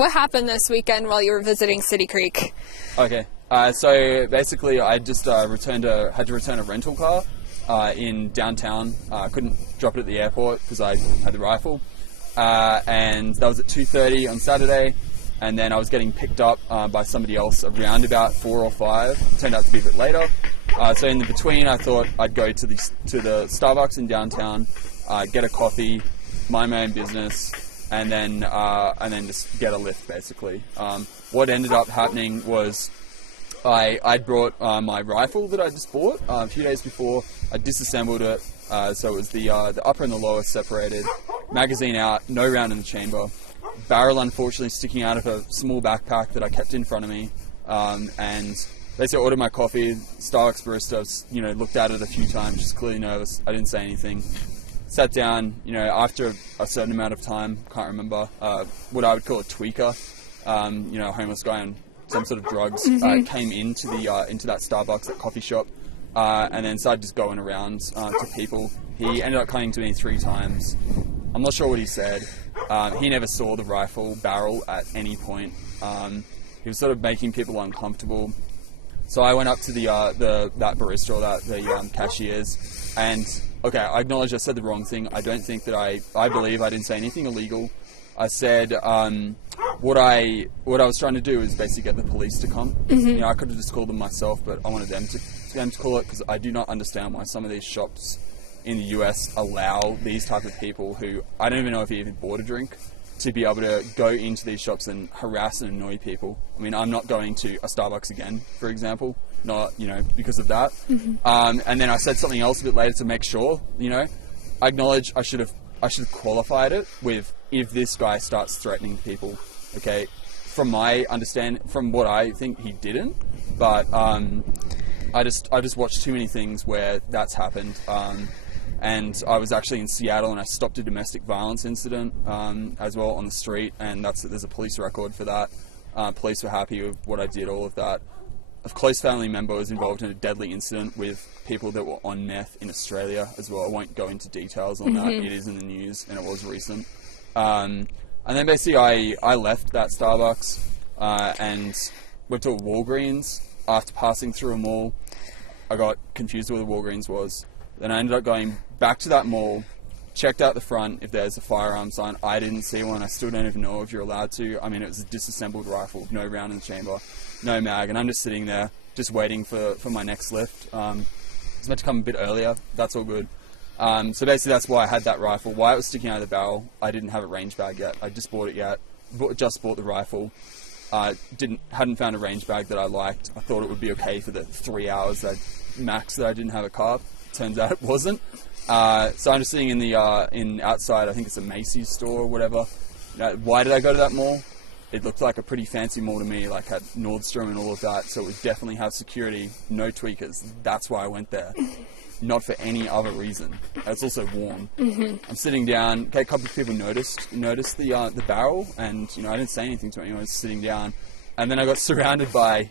what happened this weekend while you were visiting City Creek? Okay, so basically I just had to return a rental car in downtown. I couldn't drop it at the airport because I had the rifle, and that was at 2:30 on Saturday. And then I was getting picked up by somebody else around about 4 or 5. It turned out to be a bit later. So in the between, I thought I'd go to the Starbucks in downtown, get a coffee, mind my own business, and then just get a lift basically. What ended up happening was I brought my rifle that I just bought a few days before. I disassembled it, so it was the upper and the lower separated. Magazine out, no round in the chamber. Barrel unfortunately sticking out of a small backpack that I kept in front of me, and basically ordered my coffee. Starbucks barista, looked at it a few times, just clearly nervous. I didn't say anything. Sat down, after a certain amount of time, can't remember, what I would call a tweaker, a homeless guy on some sort of drugs, came into that Starbucks, that coffee shop, and then started just going around to people. He ended up coming to me 3 times. I'm not sure what he said. He never saw the rifle barrel at any point. He was sort of making people uncomfortable. So I went up to that barista or the cashiers, and okay, I acknowledge I said the wrong thing. I don't think that I believe I didn't say anything illegal. I said what I was trying to do is basically get the police to come. I could have just called them myself, but I wanted them to call it because I do not understand why some of these shops in the US allow these type of people who I don't even know if he even bought a drink to be able to go into these shops and harass and annoy people. I mean, I'm not going to a Starbucks again, for example, not because of that. And then I said something else a bit later to make sure. I acknowledge I should have qualified it with if this guy starts threatening people. Okay, from my understanding, from what I think he didn't, but I just watched too many things where that's happened. And I was actually in Seattle and I stopped a domestic violence incident as well on the street, and there's a police record for that. Police were happy with what I did, all of that. A close family member was involved in a deadly incident with people that were on meth in Australia as well. I won't go into details on that. It is in the news and it was recent. And then basically I left that Starbucks and went to a Walgreens after passing through a mall. I got confused where the Walgreens was. Then I ended up going back to that mall, checked out the front if there's a firearm sign. I didn't see one. I still don't even know if you're allowed to. I mean, it was a disassembled rifle, no round in the chamber, no mag, and I'm just sitting there, just waiting for my next lift. It's meant to come a bit earlier. That's all good. So basically that's why I had that rifle. Why it was sticking out of the barrel, I didn't have a range bag yet. I just bought it yet. Just bought the rifle. Hadn't found a range bag that I liked. I thought it would be okay for the 3 hours max that I didn't have a car. Turns out it wasn't. So I'm just sitting in outside, I think it's a Macy's store or whatever. Why did I go to that mall? It looked like a pretty fancy mall to me, like had Nordstrom and all of that, so it would definitely have security, no tweakers. That's why I went there. Not for any other reason. It's also warm. I'm sitting down. Okay, a couple of people noticed the barrel, and I didn't say anything to anyone. I was sitting down, and then I got surrounded by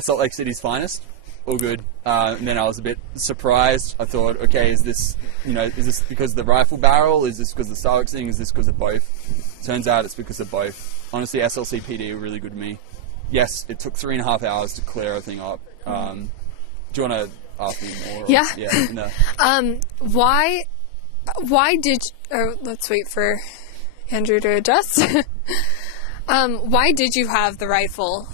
Salt Lake City's finest. All good. And then I was a bit surprised. I thought, okay, is this because of the rifle barrel? Is this because of the Starbucks thing? Is this because of both? Turns out it's because of both. Honestly, SLCPD were really good to me. Yes, it took 3.5 hours to clear everything up. Do you want to ask me more? Yeah. No. Why did? Let's wait for Andrew to adjust. Why did you have the rifle?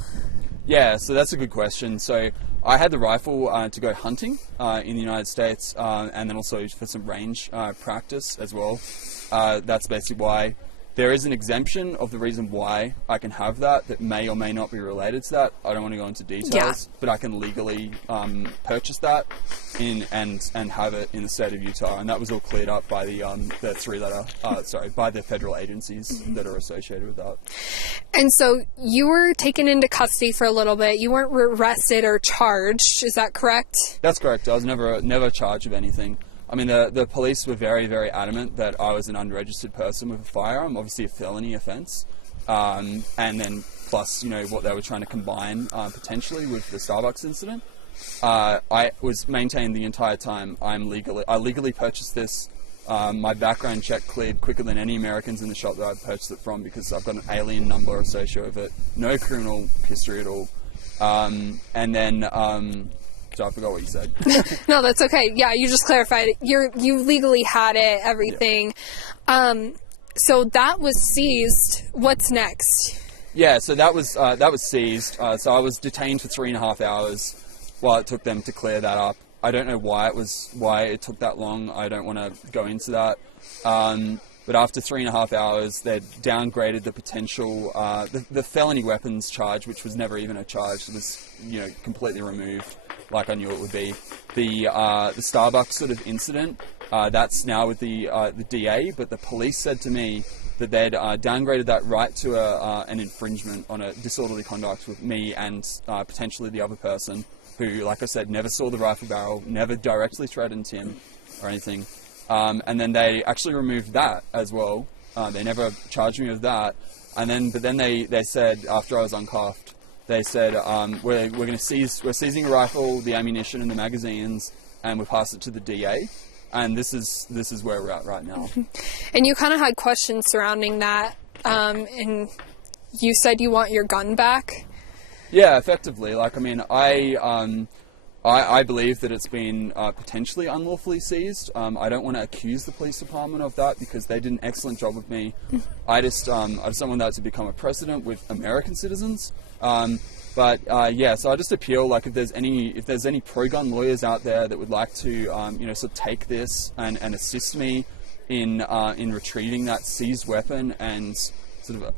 Yeah, so that's a good question. So I had the rifle to go hunting in the United States, and then also for some range practice as well. That's basically why. There is an exemption of the reason why I can have that may or may not be related to that. I don't want to go into details, but I can legally purchase that and have it in the state of Utah, and that was all cleared up by the by the federal agencies that are associated with that. And so you were taken into custody for a little bit. You weren't arrested or charged. Is that correct? That's correct. I was never charged of anything. I mean, the police were very, very adamant that I was an unregistered person with a firearm, obviously a felony offence, and then plus, what they were trying to combine potentially with the Starbucks incident. I was maintained the entire time. I legally purchased this My background check cleared quicker than any Americans in the shop that I purchased it from because I've got an alien number associated with it. No criminal history at all. And then, so I forgot what you said. No, that's okay. Yeah, you just clarified it. You legally had it, everything. Yeah. So that was seized. What's next? Yeah, so that was seized. So I was detained for 3.5 hours while it took them to clear that up. I don't know why it took that long. I don't want to go into that. But after 3.5 hours, they downgraded the potential, the felony weapons charge, which was never even a charge. It was, completely removed, like I knew it would be. The Starbucks sort of incident, that's now with the DA, but the police said to me that they'd downgraded that right to an infringement on a disorderly conduct with me and potentially the other person, who, like I said, never saw the rifle barrel, never directly threatened him or anything. And then they actually removed that as well. They never charged me with that. But then they said, after I was uncuffed, they said, we're seizing a rifle, the ammunition and the magazines, and we pass it to the DA. And this is where we're at right now. And you kind of had questions surrounding that, and you said you want your gun back. Yeah, effectively. I believe that it's been potentially unlawfully seized. I don't want to accuse the police department of that because they did an excellent job with me. I just don't want that to become a precedent with American citizens. So I just appeal, if there's any pro-gun lawyers out there that would like to, sort of take this and assist me in retrieving that seized weapon and sort of,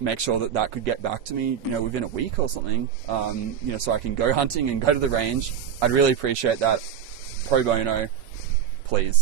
make sure that could get back to me, within a week or something, so I can go hunting and go to the range. I'd really appreciate that. Pro bono, please.